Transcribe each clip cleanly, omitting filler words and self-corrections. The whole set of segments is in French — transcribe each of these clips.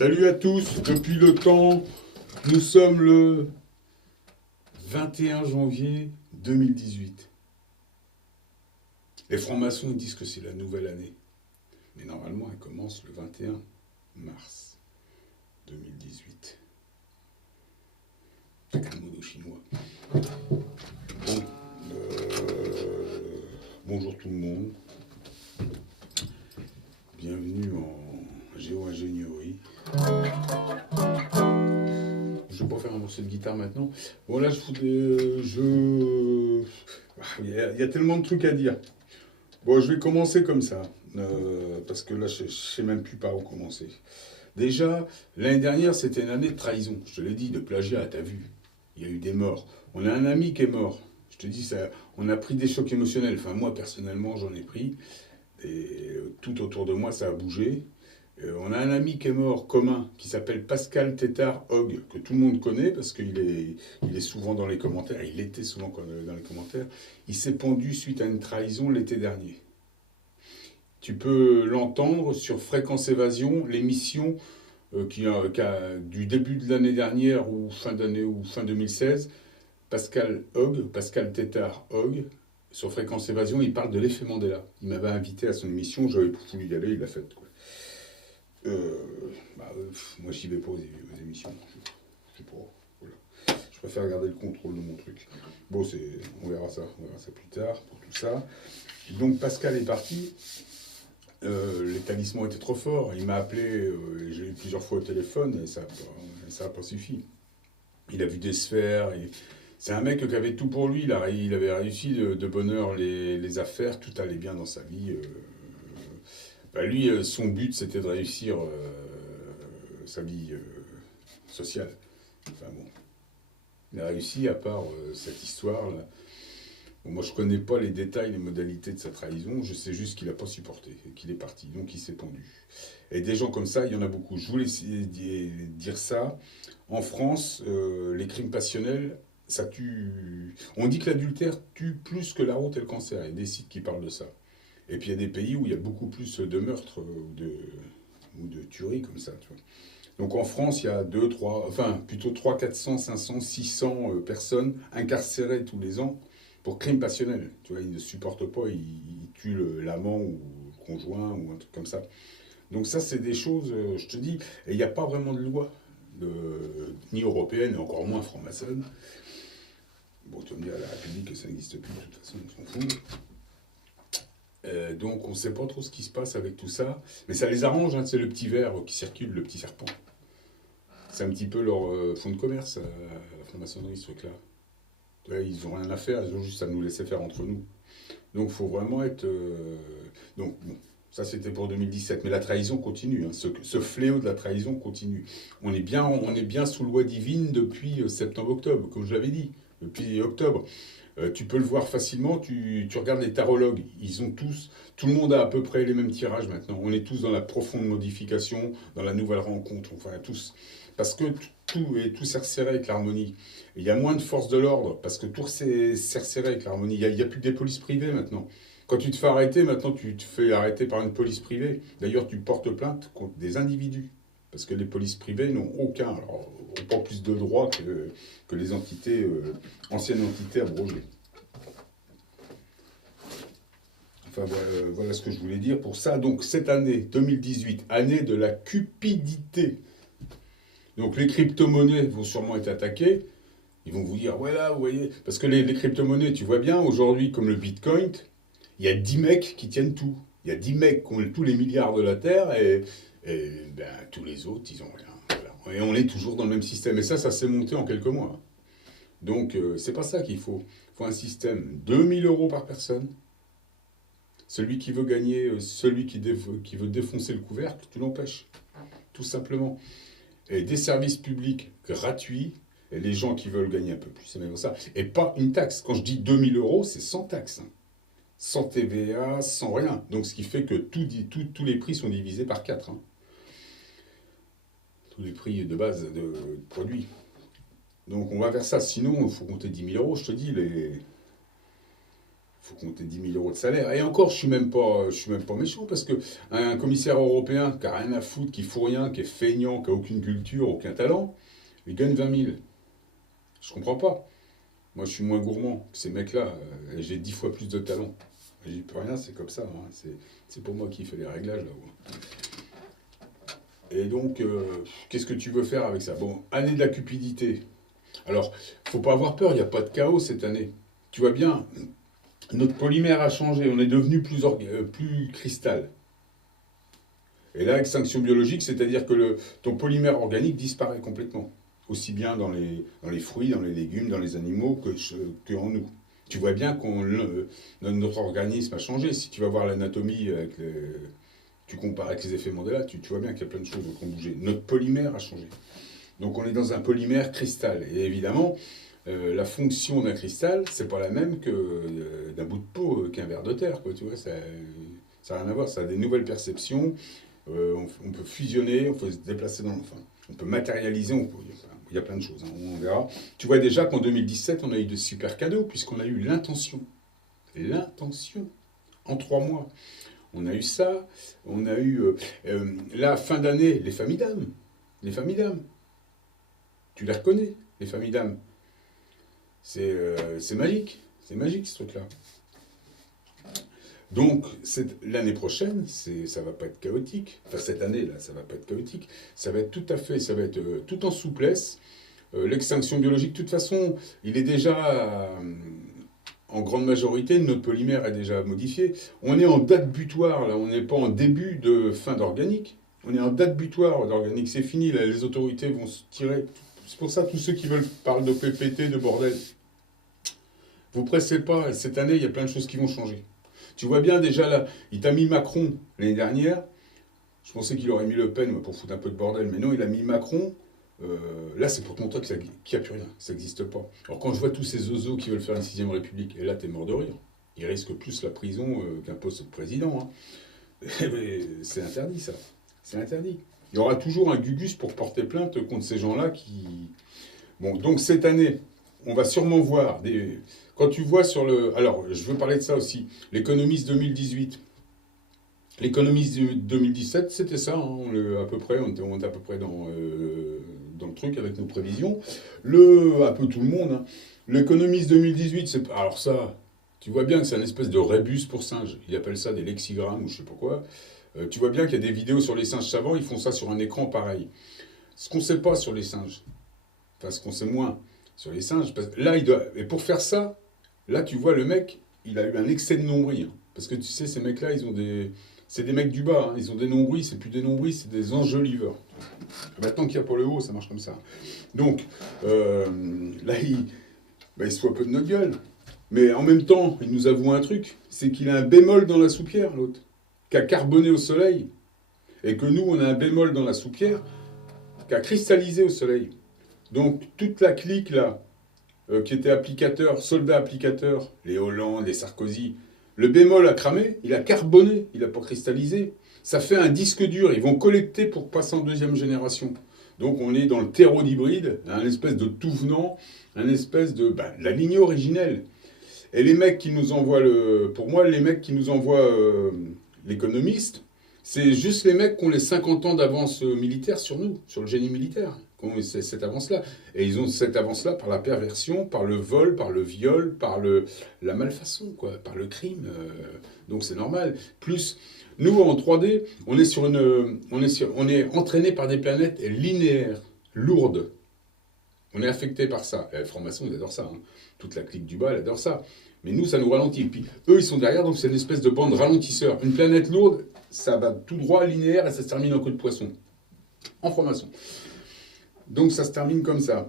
Salut à tous, depuis le temps, nous sommes le 21 janvier 2018. Les francs-maçons ils disent que c'est la nouvelle année, mais normalement elle commence le 21 mars 2018. C'est un modo chinois. Bon, bonjour tout le monde, bienvenue en géo-ingénierie. Je vais pas faire un morceau de guitare maintenant. Bon là, il y a tellement de trucs à dire. Bon, je vais commencer comme ça, parce que là, je sais même plus par où commencer. Déjà, l'année dernière, c'était une année de trahison. Je te l'ai dit, de plagiat, t'as vu. Il y a eu des morts. On a un ami qui est mort. Je te dis, ça, on a pris des chocs émotionnels. Enfin, moi, personnellement, j'en ai pris. Et tout autour de moi, ça a bougé. On a un ami qui est mort commun qui s'appelle Pascal Tétard Hogg, que tout le monde connaît parce qu'il est souvent dans les commentaires, il était souvent dans les commentaires. Il s'est pendu suite à une trahison l'été dernier. Tu peux l'entendre sur Fréquence Évasion, l'émission du début de l'année dernière ou fin d'année ou fin 2016. Pascal Hogg, Pascal Tétard Hogg, sur Fréquence Évasion, il parle de l'effet Mandela. Il m'avait invité à son émission, j'avais voulu y aller, il l'a fait, quoi. Euh, moi, j'y vais pas aux émissions. Je sais pas. Voilà. Je préfère garder le contrôle de mon truc. Bon, on verra ça plus tard pour tout ça. Donc Pascal est parti. Les talismans étaient trop forts. Il m'a appelé, j'ai eu plusieurs fois au téléphone et ça n'a pas suffi. Il a vu des sphères. C'est un mec qui avait tout pour lui. Il avait réussi de bonne heure les affaires. Tout allait bien dans sa vie. Lui, son but, c'était de réussir sa vie sociale. Enfin bon, il a réussi, à part cette histoire-là. Bon, moi, je ne connais pas les détails, les modalités de sa trahison. Je sais juste qu'il n'a pas supporté, qu'il est parti. Donc, il s'est pendu. Et des gens comme ça, il y en a beaucoup. Je voulais dire ça. En France, les crimes passionnels, ça tue. On dit que l'adultère tue plus que la honte et le cancer. Il y a des sites qui parlent de ça. Et puis il y a des pays où il y a beaucoup plus de meurtres ou de tueries comme ça. Tu vois. Donc en France, il y a 2, 3, enfin plutôt 3, 400, 500, 600 personnes incarcérées tous les ans pour crimes passionnels. Tu vois, ils ne supportent pas, ils tuent l'amant ou le conjoint ou un truc comme ça. Donc ça, c'est des choses, je te dis, et il n'y a pas vraiment de loi, ni européenne, et encore moins franc-maçonne. Bon, tu vas me dire, la République, ça n'existe plus, de toute façon, on s'en fout. Donc on ne sait pas trop ce qui se passe avec tout ça, mais ça les arrange, hein, c'est le petit ver qui circule, le petit serpent. C'est un petit peu leur fonds de commerce, la franc-maçonnerie, ce truc-là. Ouais, ils n'ont rien à faire, ils ont juste à nous laisser faire entre nous. Donc il faut vraiment être... Donc bon, ça c'était pour 2017, mais la trahison continue, hein, ce fléau de la trahison continue. On est bien sous loi divine depuis septembre-octobre, comme je l'avais dit, depuis octobre. Tu peux le voir facilement, tu regardes les tarologues, ils ont tous, tout le monde a à peu près les mêmes tirages maintenant. On est tous dans la profonde modification, dans la nouvelle rencontre, enfin tous. Parce que tout s'est resserré avec l'harmonie. Il y a moins de force de l'ordre, parce que tout s'est resserré avec l'harmonie. Il y a plus que des polices privées maintenant. Quand tu te fais arrêter, maintenant tu te fais arrêter par une police privée. D'ailleurs, tu portes plainte contre des individus. Parce que les polices privées n'ont alors, pas plus de droits que les entités, anciennes entités abrogées. Enfin, voilà ce que je voulais dire pour ça. Donc, cette année 2018, année de la cupidité. Donc, les crypto-monnaies vont sûrement être attaquées. Ils vont vous dire, voilà, vous voyez. Parce que les crypto-monnaies, tu vois bien, aujourd'hui, comme le Bitcoin, il y a 10 mecs qui tiennent tout. Il y a 10 mecs qui ont tous les milliards de la Terre et tous les autres, ils ont rien. Voilà. Et on est toujours dans le même système. Et ça s'est monté en quelques mois. Donc, c'est pas ça qu'il faut. Il faut un système 2000 euros par personne. Celui qui veut gagner, celui qui veut défoncer le couvercle, tu l'empêches. Tout simplement. Et des services publics gratuits, et les gens qui veulent gagner un peu plus, c'est même ça. Et pas une taxe. Quand je dis 2000 euros, c'est sans taxe. Sans TVA, sans rien. Donc ce qui fait que tous les prix sont divisés par 4. Hein. Tous les prix de base de produits. Donc on va vers ça. Sinon, il faut compter 10 000 euros. Je te dis, faut compter 10 000 € de salaire. Et encore, je suis même pas méchant, parce que un commissaire européen qui a rien à foutre, qui fout rien, qui est feignant, qui a aucune culture, aucun talent, il gagne 20 000. Je comprends pas. Moi, je suis moins gourmand que ces mecs-là. J'ai 10 fois plus de talent. J'y peux rien, c'est comme ça. Hein. C'est pour moi qui fait les réglages là-haut. Et donc, qu'est-ce que tu veux faire avec ça? Bon, année de la cupidité. Alors, faut pas avoir peur, il n'y a pas de chaos cette année. Tu vois bien, notre polymère a changé, on est devenu plus cristal. Et là, extinction biologique, c'est-à-dire que ton polymère organique disparaît complètement. Aussi bien dans les fruits, dans les légumes, dans les animaux que en nous. Tu vois bien que notre organisme a changé. Si tu vas voir l'anatomie, tu compares avec les effets Mandela, tu vois bien qu'il y a plein de choses qui ont bougé. Notre polymère a changé. Donc on est dans un polymère cristal. Et évidemment, la fonction d'un cristal, c'est pas la même que d'un bout de peau, qu'un ver de terre. Quoi, tu vois, ça n'a rien à voir. Ça a des nouvelles perceptions. On peut fusionner, on peut se déplacer on peut matérialiser, il y a plein de choses, hein, on verra. Tu vois déjà qu'en 2017, on a eu de super cadeaux, puisqu'on a eu l'intention. L'intention, en 3 mois. On a eu ça, on a eu, la fin d'année, les familles d'âmes. Les familles d'âmes. Tu les reconnais, les familles d'âmes. C'est magique ce truc-là. Donc, l'année prochaine, ça va pas être chaotique. Enfin, cette année-là, ça va pas être chaotique. Ça va être tout en souplesse. L'extinction biologique, de toute façon, il est déjà, en grande majorité, notre polymère est déjà modifié. On est en date butoir, là, on n'est pas en début de fin d'organique. On est en date butoir d'organique, c'est fini, là, les autorités vont se tirer. C'est pour ça, tous ceux qui parlent de PPT, de bordel, vous pressez pas, cette année, il y a plein de choses qui vont changer. Tu vois bien déjà là, il t'a mis Macron l'année dernière. Je pensais qu'il aurait mis Le Pen pour foutre un peu de bordel, mais non, il a mis Macron. Là, c'est pour te montrer qu'il n'y a plus rien, ça n'existe pas. Alors quand je vois tous ces oiseaux qui veulent faire une 6ème République, et là, t'es mort de rire. Ils risquent plus la prison qu'un poste de président. Hein. C'est interdit, ça. C'est interdit. Il y aura toujours un gugus pour porter plainte contre ces gens-là qui... Bon, donc cette année, on va sûrement voir des... Quand tu vois sur le... Alors, je veux parler de ça aussi. L'économiste 2018. L'économiste 2017, c'était ça, hein, à peu près, on était à peu près dans le truc avec nos prévisions. Un peu tout le monde. Hein. L'économiste 2018, c'est... Alors ça, tu vois bien que c'est un espèce de rébus pour singes. Ils appellent ça des lexigrammes ou je sais pas quoi. Tu vois bien qu'il y a des vidéos sur les singes savants, ils font ça sur un écran pareil. Ce qu'on ne sait pas sur les singes, enfin ce qu'on sait moins sur les singes, là, et pour faire ça, là, tu vois, le mec, il a eu un excès de nombril. Hein. Parce que tu sais, ces mecs-là, c'est des mecs du bas. Hein. Ils ont des nombrils, c'est plus des nombrils, c'est des enjoliveurs. Maintenant qu'il y a pour le haut, ça marche comme ça. Donc, là, il se fout un peu de notre gueule. Mais en même temps, il nous avoue un truc, c'est qu'il a un bémol dans la soupière, l'autre, qui a carboné au soleil. Et que nous, on a un bémol dans la soupière, qui a cristallisé au soleil. Donc, toute la clique, là, qui était applicateur, soldat applicateur, les Hollande, les Sarkozy, le bémol a cramé, il a carboné, il n'a pas cristallisé. Ça fait un disque dur, ils vont collecter pour passer en 2e génération. Donc on est dans le terreau d'hybride, un espèce de tout venant, un espèce de la lignée originelle. Et les mecs qui nous envoient pour moi, les mecs qui nous envoient l'économiste, c'est juste les mecs qui ont les 50 ans d'avance militaire sur nous, sur le génie militaire. C'est cette avance-là. Et ils ont cette avance-là par la perversion, par le vol, par le viol, par la malfaçon, quoi, par le crime. Donc c'est normal. Plus, nous, en 3D, on est entraîné par des planètes linéaires, lourdes. On est affecté par ça. Et les francs-maçons, ils adorent ça. Hein. Toute la clique du bas, elle adore ça. Mais nous, ça nous ralentit. Et puis, eux, ils sont derrière, donc c'est une espèce de bande ralentisseur. Une planète lourde, ça va tout droit, linéaire, et ça se termine en queue de poisson. En franc-maçon. Donc ça se termine comme ça.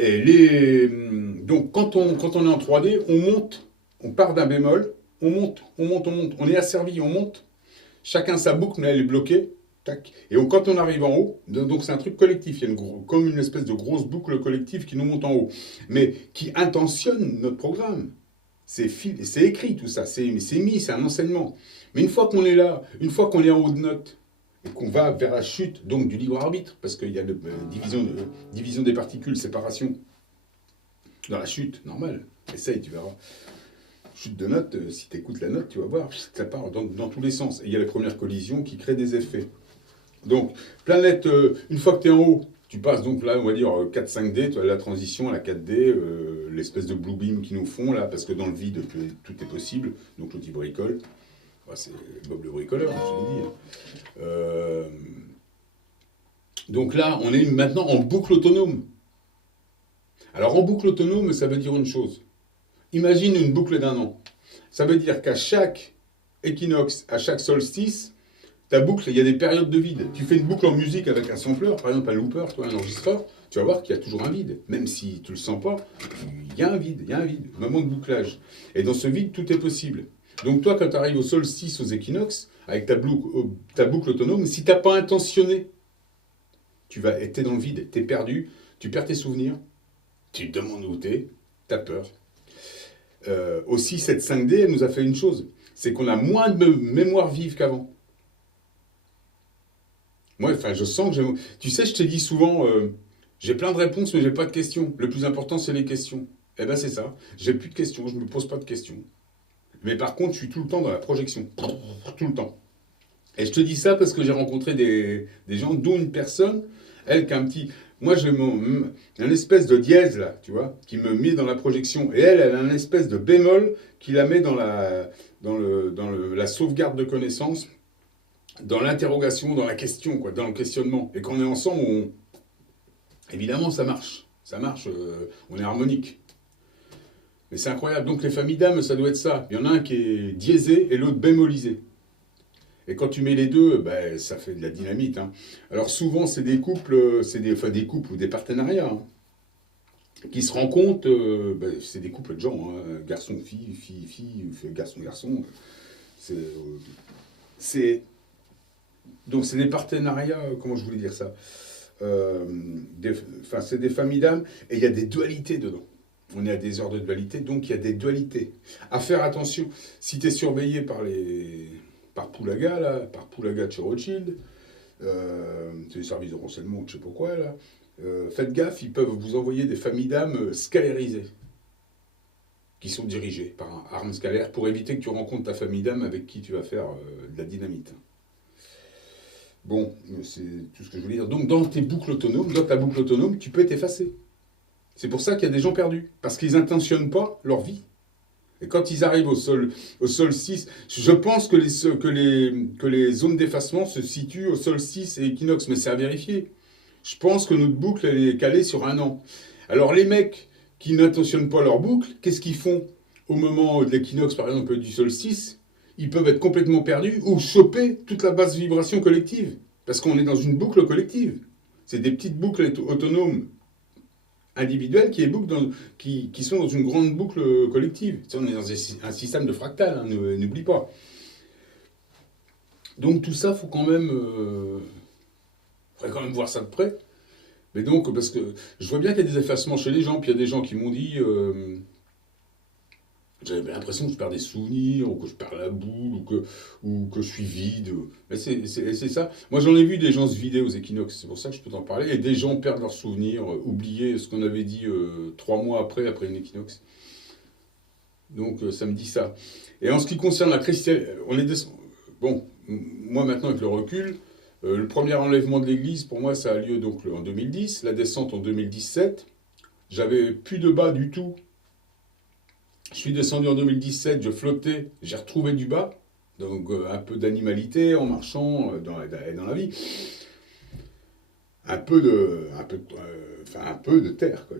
Et donc quand on est en 3D, on monte, on part d'un bémol, on monte, on est asservi, on monte. Chacun sa boucle, mais elle est bloquée. Tac. Et quand on arrive en haut, donc c'est un truc collectif, il y a comme une espèce de grosse boucle collective qui nous monte en haut, mais qui intentionne notre programme. C'est écrit tout ça, c'est mis, c'est un enseignement. Mais une fois qu'on est là, une fois qu'on est en haut de note, et qu'on va vers la chute donc du libre arbitre, parce qu'il y a division des particules, séparation, dans la chute, normal, essaye, tu verras. chute de note, si tu écoutes la note, tu vas voir, ça part dans tous les sens. Et il y a les premières collisions qui créent des effets. Donc, planète, une fois que tu es en haut, tu passes donc là, on va dire 4-5D, tu as la transition à la 4D, l'espèce de blue beam qu'ils nous font là, parce que dans le vide, tout est possible. Donc l'outil bricole, bah, c'est Bob le bricoleur, je l'ai dit. Donc là, on est maintenant en boucle autonome. Alors en boucle autonome, ça veut dire une chose. Imagine une boucle d'1 an. Ça veut dire qu'à chaque équinoxe, à chaque solstice, ta boucle, il y a des périodes de vide. Tu fais une boucle en musique avec un sampler, par exemple un looper, toi, un enregistreur, tu vas voir qu'il y a toujours un vide. Même si tu ne le sens pas, il y a un vide, il y a un vide. Moment de bouclage. Et dans ce vide, tout est possible. Donc toi, quand tu arrives au solstice, aux équinoxes, avec ta boucle autonome, si tu n'as pas intentionné, tu es dans le vide, tu es perdu, tu perds tes souvenirs, tu te demandes où tu es, tu as peur. Aussi, cette 5D, elle nous a fait une chose, c'est qu'on a moins de mémoire vive qu'avant. Moi, enfin, je sens que j'ai... Tu sais, je te dis souvent, j'ai plein de réponses, mais j'ai pas de questions. Le plus important, c'est les questions. Eh ben, c'est ça. J'ai plus de questions, je me pose pas de questions. Mais par contre, je suis tout le temps dans la projection. Tout le temps. Et je te dis ça parce que j'ai rencontré des gens, dont une personne, elle, qui a un petit... Moi, j'ai un espèce de dièse, là, tu vois, qui me met dans la projection. Et elle a un espèce de bémol qui la met dans la sauvegarde de connaissances, dans l'interrogation, dans la question, quoi, dans le questionnement. Et quand on est ensemble, évidemment, ça marche. Ça marche, on est harmonique. Mais c'est incroyable. Donc les familles d'âmes, ça doit être ça. Il y en a un qui est diésé et l'autre bémolisé. Et quand tu mets les deux, ben, ça fait de la dynamite. Hein. Alors souvent, c'est des couples, des couples ou des partenariats hein, qui se rencontrent. Ben, c'est des couples de gens, hein, garçon-fille, fille-fille, garçon-garçon. Donc c'est des partenariats, comment je voulais dire ça c'est des familles d'âmes et il y a des dualités dedans. On est à des heures de dualité, donc il y a des dualités. À faire attention, si tu es surveillé par Poulaga, là, par Poulaga de chez Rothschild, c'est les services de renseignement, je sais pas quoi, là, faites gaffe, ils peuvent vous envoyer des familles d'âmes scalarisées, qui sont dirigées par un arme scalaire, pour éviter que tu rencontres ta famille d'âmes avec qui tu vas faire de la dynamite. Bon, c'est tout ce que je voulais dire. Donc dans ta boucle autonome, tu peux t'effacer. C'est pour ça qu'il y a des gens perdus, parce qu'ils n'intentionnent pas leur vie. Et quand ils arrivent au solstice, je pense que les zones d'effacement se situent au solstice et équinoxe, mais c'est à vérifier. Je pense que notre boucle, elle est calée sur 1 an. Alors les mecs qui n'intentionnent pas leur boucle, qu'est-ce qu'ils font au moment de l'équinoxe, par exemple, du solstice? Ils peuvent être complètement perdus ou choper toute la basse vibration collective. Parce qu'on est dans une boucle collective. C'est des petites boucles autonomes individuelles qui sont dans une grande boucle collective. On est dans un système de fractal, hein, n'oublie pas. Donc tout ça, faut quand même, faudrait quand même voir ça de près. Mais donc, parce que je vois bien qu'il y a des effacements chez les gens, puis il y a des gens qui m'ont dit... J'avais l'impression que je perds des souvenirs, ou que je perds la boule, ou que je suis vide. Mais c'est ça. Moi, j'en ai vu des gens se vider aux équinoxes, c'est pour ça que je peux t'en parler. Et des gens perdent leurs souvenirs, oublier ce qu'on avait dit 3 mois après une équinoxe. Donc, ça me dit ça. Et en ce qui concerne la christianité, bon, moi maintenant, avec le recul, le premier enlèvement de l'église, pour moi, ça a lieu donc en 2010, la descente en 2017. J'avais plus de bas du tout. Je suis descendu en 2017, je flottais, j'ai retrouvé du bas, donc un peu d'animalité en marchant dans la vie, un peu de terre, quoi,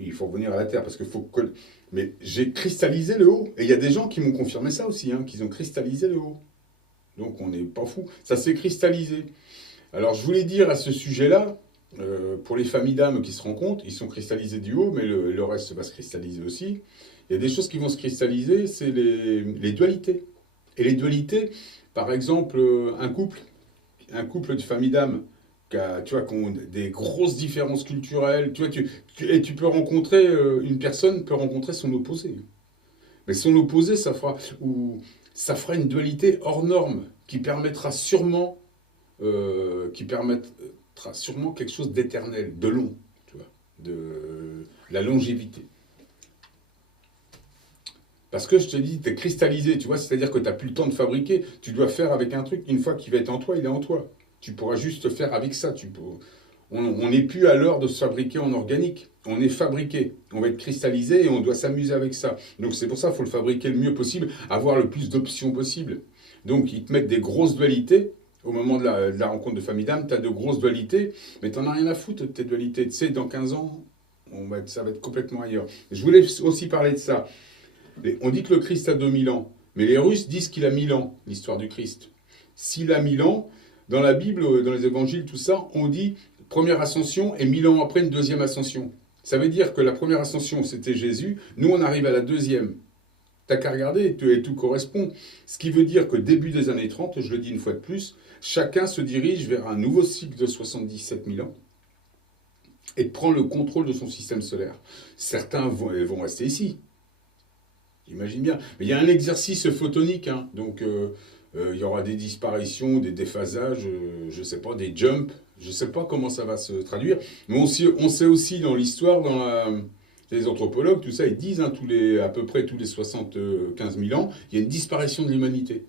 il faut revenir à la terre, parce qu'il faut que... Mais j'ai cristallisé le haut, et il y a des gens qui m'ont confirmé ça aussi, hein, qu'ils ont cristallisé le haut. Donc on n'est pas fou, ça s'est cristallisé. Alors je voulais dire à ce sujet-là, pour les familles d'âmes qui se rencontrent, ils sont cristallisés du haut, mais le reste va se cristalliser aussi. Il y a des choses qui vont se cristalliser, c'est les dualités. Et les dualités, par exemple, un couple de familles d'âmes qui ont des grosses différences culturelles, et tu peux rencontrer, une personne peut rencontrer son opposé. Mais son opposé, ça fera une dualité hors norme qui permettra sûrement quelque chose d'éternel, de long, tu vois, de la longévité. Parce que je te dis, tu es cristallisé, tu vois, c'est-à-dire que tu n'as plus le temps de fabriquer, tu dois faire avec un truc, une fois qu'il va être en toi, il est en toi. Tu pourras juste faire avec ça. On n'est plus à l'heure de se fabriquer en organique, on est fabriqué, on va être cristallisé et on doit s'amuser avec ça. Donc c'est pour ça qu'il faut le fabriquer le mieux possible, avoir le plus d'options possible. Donc ils te mettent des grosses dualités. Au moment de la rencontre de famille d'âme, tu as de grosses dualités, mais tu n'en as rien à foutre de tes dualités. Tu sais, dans 15 ans, ça va être complètement ailleurs. Je voulais aussi parler de ça. On dit que le Christ a 2000 ans, mais les Russes disent qu'il a 1000 ans, l'histoire du Christ. S'il a 1000 ans, dans la Bible, dans les évangiles, tout ça, on dit première ascension et 1000 ans après une deuxième ascension. Ça veut dire que la première ascension, c'était Jésus, nous on arrive à la deuxième. T'as qu'à regarder, et tout correspond. Ce qui veut dire que début des années 30, je le dis une fois de plus, chacun se dirige vers un nouveau cycle de 77 000 ans et prend le contrôle de son système solaire. Certains vont rester ici. J'imagine bien. Mais il y a un exercice photonique, hein. Donc il y aura des disparitions, des déphasages, je ne sais pas, des jumps. Je ne sais pas comment ça va se traduire. Mais on sait aussi dans l'histoire, les anthropologues, tout ça, ils disent hein, à peu près tous les 75 000 ans, il y a une disparition de l'humanité.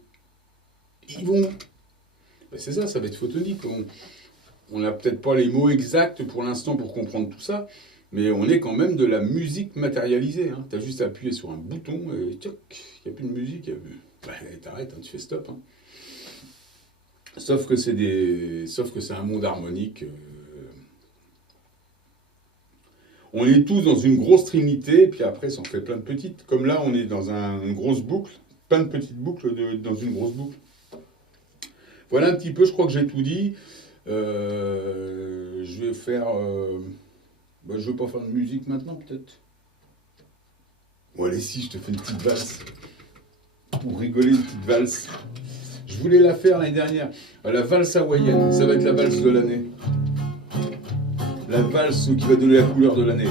Ils vont... Ben c'est ça va être photonique. On n'a peut-être pas les mots exacts pour l'instant pour comprendre tout ça, mais on est quand même de la musique matérialisée. Hein. Tu as juste à appuyer sur un bouton et tchoc, il n'y a plus de musique. Ben, t'arrêtes, hein, tu fais stop. Hein. Sauf que c'est un monde harmonique. On est tous dans une grosse trinité, puis après, ça en fait plein de petites. Comme là, on est dans une grosse boucle, plein de petites boucles dans une grosse boucle. Voilà un petit peu, je crois que j'ai tout dit. Je vais faire... je ne veux pas faire de musique maintenant, peut-être. Bon, allez, si, je te fais une petite valse. Pour rigoler, une petite valse. Je voulais la faire l'année dernière. La valse hawaïenne, ça va être la valse de l'année. La valse qui va donner la couleur de l'année.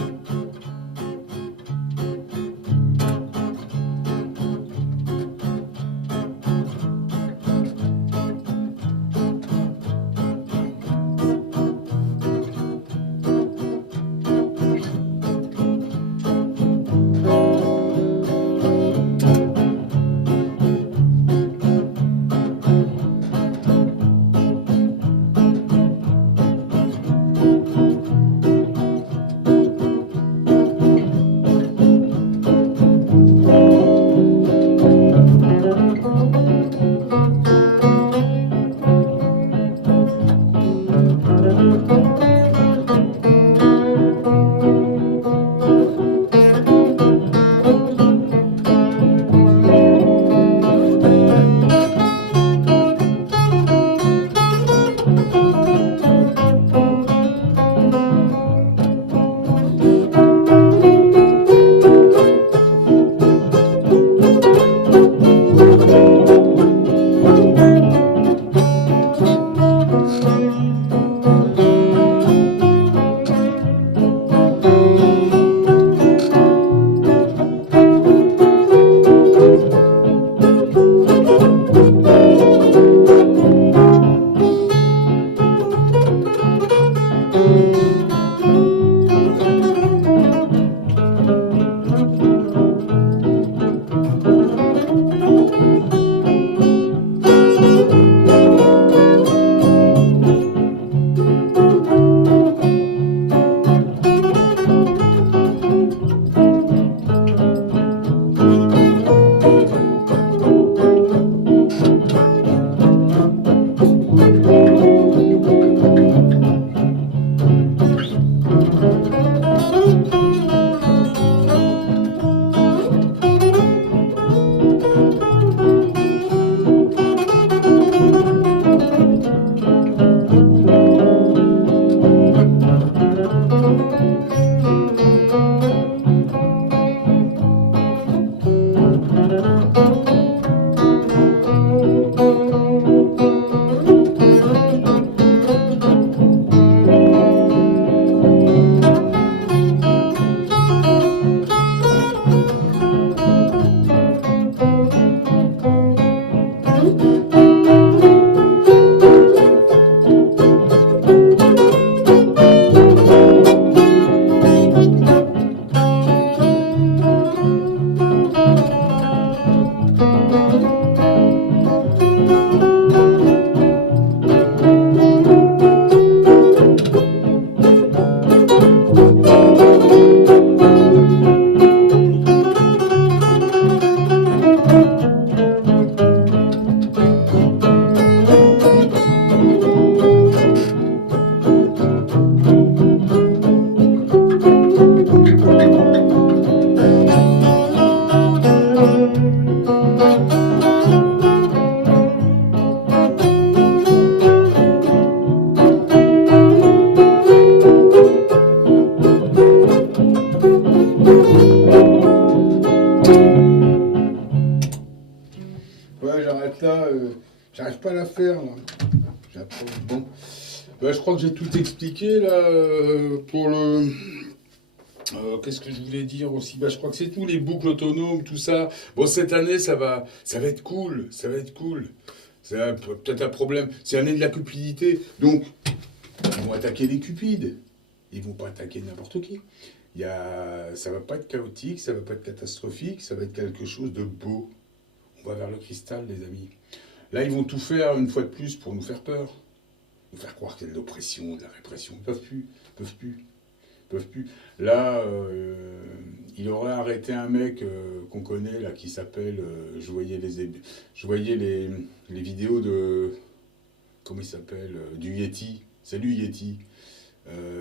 pas à la faire, là. Bon. Bah, je crois que j'ai tout expliqué, là, pour le... qu'est-ce que je voulais dire aussi? Bah, je crois que c'est tout, les boucles autonomes, tout ça. Bon, cette année, ça va être cool, ça va être cool. C'est peut-être un problème. C'est l'année de la cupidité. Donc, ils vont attaquer les cupides. Ils vont pas attaquer n'importe qui. Ça va pas être chaotique, ça va pas être catastrophique, ça va être quelque chose de beau. On va vers le cristal, les amis. Là, ils vont tout faire une fois de plus pour nous faire peur. Nous faire croire qu'il y a de l'oppression, de la répression. Ils peuvent plus. Ils peuvent plus. Ils peuvent plus. Là, il aurait arrêté un mec qu'on connaît, là, qui s'appelle... je voyais les vidéos de... Comment il s'appelle du Yeti. Salut Yeti.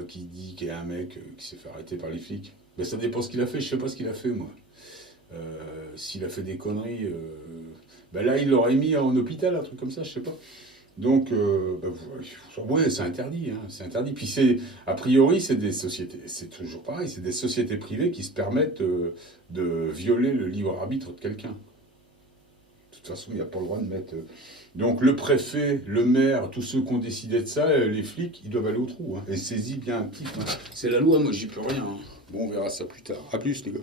Qui dit qu'il y a un mec qui s'est fait arrêter par les flics. Mais ça dépend ce qu'il a fait. Je sais pas ce qu'il a fait, moi. S'il a fait des conneries... ben là, il l'aurait mis en hôpital, un truc comme ça, je sais pas. Donc, ouais, c'est interdit, hein, c'est interdit. Puis a priori, c'est des sociétés, c'est toujours pareil, c'est des sociétés privées qui se permettent de violer le libre arbitre de quelqu'un. De toute façon, il n'y a pas le droit de mettre. Donc, le préfet, le maire, tous ceux qui ont décidé de ça, les flics, ils doivent aller au trou, hein, et saisis bien actif. Hein. C'est la loi, moi, j'y peux rien. Hein. Bon, on verra ça plus tard. À plus, les gars.